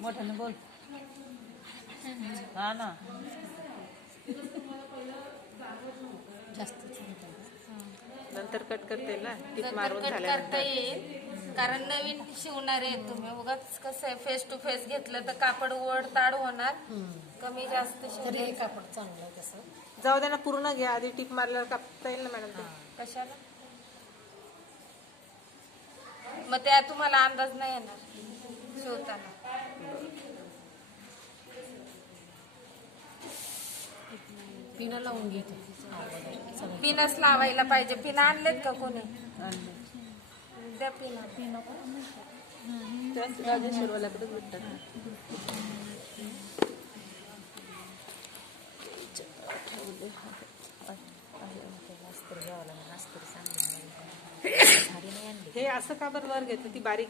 मोठ्यानं बोल. हा ना नंतर कट करते ना, टीप मारून करता येईल कारण नवीन शिवणार आहे तुम्ही. उगाच कसं आहे फेस टू फेस घेतलं तर कापड वड ताड होणार, कमी जास्त शिवले कापड चांगलं तसं. जाऊ दे ना, पूर्ण घ्या आधी, टीप मारल्यावर कापता येईल ना मॅडम. कशाला मग त्या तुम्हाला अंदाज नाही येणार शिवताना. पिना लावून घेते. पिनच लावायला पाहिजे. पिना आणलेत का कोणी? द्या पिना. राजेश्वरवाल्याकडे भेटतात. हे असं का बरं वर घेतलं? ती बारीक